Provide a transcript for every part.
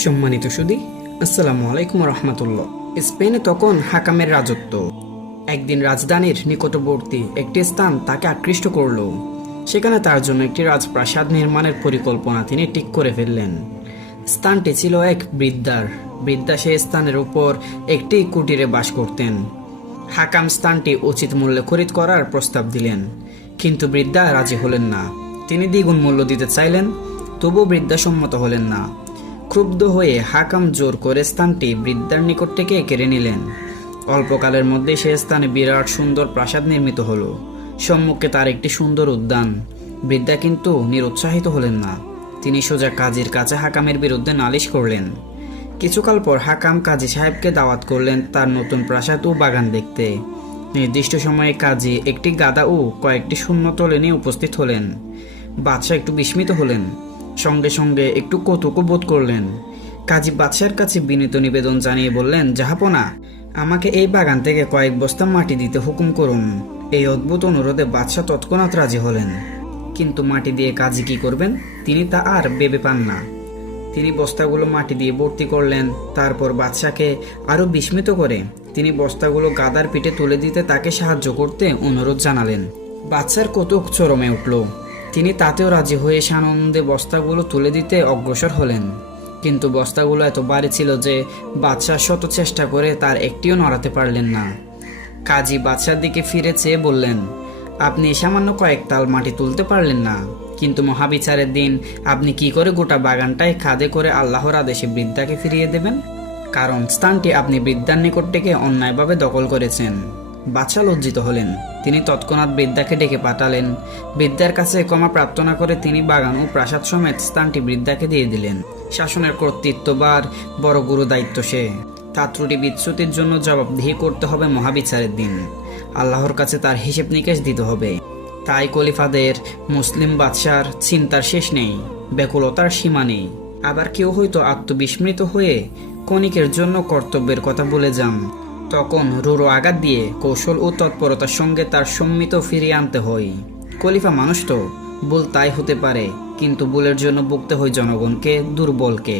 সম্মানিত সুধী, আসসালামু আলাইকুম রহমতুল্লাহ। স্পেনে তখন হাকামের রাজত্ব। একদিন রাজধানীর নিকটবর্তী একটি স্থান তাকে আকৃষ্ট করল। সেখানে তার জন্য একটি রাজপ্রাসাদ নির্মাণের পরিকল্পনা তিনি ঠিক করে ফেললেন। স্থানটি ছিল এক বৃদ্ধা সেই স্থানের উপর একটি কুটিরে বাস করতেন। হাকাম স্থানটি উচিত মূল্যে খরিদ করার প্রস্তাব দিলেন, কিন্তু বৃদ্ধা রাজি হলেন না। তিনি দ্বিগুণ মূল্য দিতে চাইলেন, তবুও বৃদ্ধা সম্মত হলেন না। ক্ষুব্ধ হয়ে হাকাম জোর করে স্থানটি বৃদ্ধার নিকট থেকে কেড়ে নিলেন। অল্পকালের মধ্যে সে স্থানে বিরাট সুন্দর প্রাসাদ নির্মিত হলো। সম্মুখে তার একটি সুন্দর উদ্যান। বৃদ্ধা কিন্তু নিরুৎসাহিত হলেন না। তিনি সোজা কাজীর কাছে হাকামের বিরুদ্ধে নালিশ করলেন। কিছুকাল পর হাকাম কাজী সাহেবকে দাওয়াত করলেন তার নতুন প্রাসাদ ও বাগান দেখতে। নির্দিষ্ট সময়ে কাজী একটি গাদা ও কয়েকটি শূন্য তোলে নিয়ে উপস্থিত হলেন। বাদশাহ একটু বিস্মিত হলেন, সঙ্গে সঙ্গে একটু কৌতুক বোধ করলেন। কাজী বাদশার কাছে বিনীত নিবেদন জানিয়ে বললেন, জাহাপনা, আমাকে এই বাগান থেকে কয়েক বস্তা মাটি দিতে হুকুম করুন। এই অদ্ভুত অনুরোধে বাদশাহ তৎক্ষণাৎ রাজি হলেন। কিন্তু মাটি দিয়ে কাজী কি করবেন তিনি তা আর ভেবে পান না। তিনি বস্তাগুলো মাটি দিয়ে ভর্তি করলেন। তারপর বাদশাকে আরো বিস্মিত করে তিনি বস্তাগুলো গাদার পিঠে তুলে দিতে তাকে সাহায্য করতে অনুরোধ জানালেন। বাদশার কৌতুক চরমে উঠল। তিনি তাতেও রাজি হয়ে সানন্দে বস্তাগুলো তুলে দিতে অগ্রসর হলেন। কিন্তু বস্তাগুলো এত ভারী ছিল যে বাদশাহ শত চেষ্টা করে তার একটিও নড়াতে পারলেন না। কাজী বাদশার দিকে ফিরে চেয়ে বললেন, আপনি সামান্য কয়েক তাল মাটি তুলতে পারলেন না, কিন্তু মহাবিচারের দিন আপনি কি করে গোটা বাগানটাই খাদে করে আল্লাহর আদেশে বৃদ্ধাকে ফিরিয়ে দেবেন? কারণ স্থানটি আপনি বৃদ্ধার নিকট থেকে অন্যায়ভাবে দখল করেছেন। বাদশাহ লজ্জিত হলেন। তিনি তৎক্ষণাৎ বৃদ্ধাকে ডেকে পাঠালেন। বৃদ্ধার কাছে ক্ষমা প্রার্থনা করে তিনি বাগান ও প্রাসাদ সমেত স্থানটি বৃদ্ধাকে দিয়ে দিলেন। শাসনের কর্তৃত্ববার বড় গুরু দায়িত্ব সে। তার ত্রুটি বিচ্যুতির জন্য জবাবদিহি করতে হবে মহাবিচারের দিন। আল্লাহর কাছে তার হিসেব নিকেশ দিতে হবে। তাই খলিফাদের, মুসলিম বাদশার চিন্তার শেষ নেই, ব্যাকুলতার সীমা নেই। আবার কেউ হয়তো আত্মবিস্মৃত হয়ে ক্ষণিকের জন্য কর্তব্যের কথা ভুলে যান। তখন রূঢ় আঘাত দিয়ে কৌশল ও তৎপরতার সঙ্গে তার সম্মিত ফিরিয়ে আনতে হয়। খলিফা মানুষ তো, ভুল তাই হতে পারে, কিন্তু ভুলের জন্য ভুগতে হয় জনগণকে, দুর্বলকে।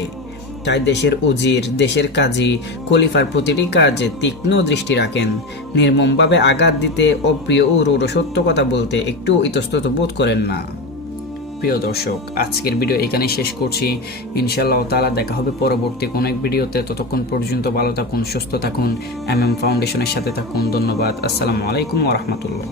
তাই দেশের উজির, দেশের কাজী খলিফার প্রতিটি কাজে তীক্ষ্ণ দৃষ্টি রাখেন। নির্মমভাবে আঘাত দিতে, অপ্রিয় ও রূঢ় সত্য কথা বলতে একটু ইতস্তত বোধ করেন না। প্রিয় দর্শক, আজকের ভিডিও এখানে শেষ করছি। ইনশাআল্লাহ তাআলা দেখা হবে পরবর্তী কোনো এক ভিডিওতে। ততক্ষণ পর্যন্ত ভালো থাকুন, সুস্থ থাকুন, ফাউন্ডেশনের সাথে থাকুন। ধন্যবাদ। আসসালামু আলাইকুম ওয়া রাহমাতুল্লাহ।